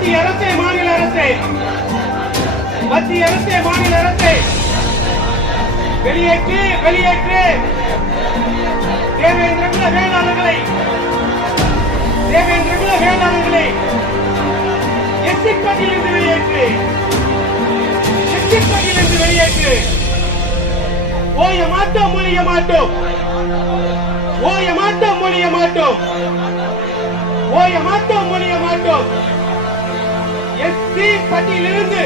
மத்திய அரசே, மாநில அரசே, மத்திய அரசே, மாநில அரசே, வெளியேற்று, வெளியேற்று தேவேந்திரகுல வேளாளர்களை, தேவேந்திரகுல வேளாளர்களை எஸ்சி பட்டியலிருந்து வெளியேற்று, எஸ்சி பட்டியலிருந்து வெளியேற்று. ஓய மாட்டோம், மொழிய மாட்டோம், ஓய மாட்டோம், மொழிய மாட்டோம், ஓய மாட்டோம், மொழிய மாட்டோம். எஸ்சி பட்டியலிருந்து,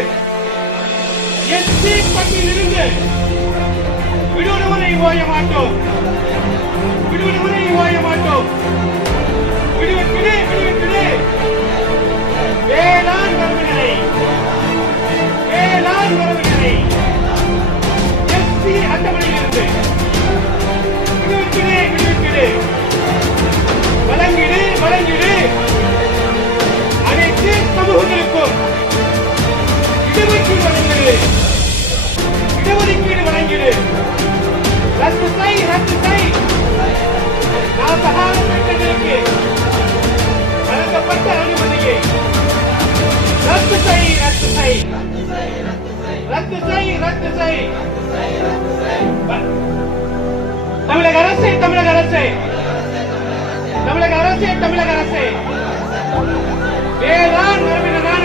எஸ்சி பட்டியலிருந்து விடுதலை ஓய மாட்டோம், விடுதலை ஓய மாட்டோம். விடுவிக்கிடு, விடுவிக்கிடு வேளாண் வரவில்லை, வேளாண் வரவில்லை. எஸ்சி அட்டவணையிலிருந்து விடுவிக்கிடு, விடுவிக்கிடு, வழங்கிடு, வழங்கிடு. அனைத்து சமூகங்களுக்கும் இடஒதுக்கீடு வழங்கிடு, இடஒதுக்கீடு வழங்கிடு. ரத்து செய், ரத்து செய். நாசகால திட்டங்களுக்கு வழங்கப்பட்ட அனுமதியை ரத்து செய், ரத்து செய், ரத்து செய், ரத்து செய். தமிழக அரசே, தமிழக அரசே, தமிழக அரசே, தமிழக அரசே, வேளாண் மரபினரான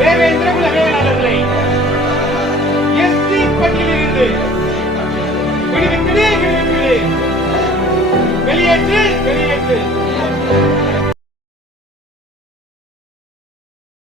தேவேந்திரகுல வேளாளர்களை எஸ்சி பட்டியலிருந்து விடுவிக்கிடு, விடுவிக்கிடு, வெளியேற்று, வெளியேற்று.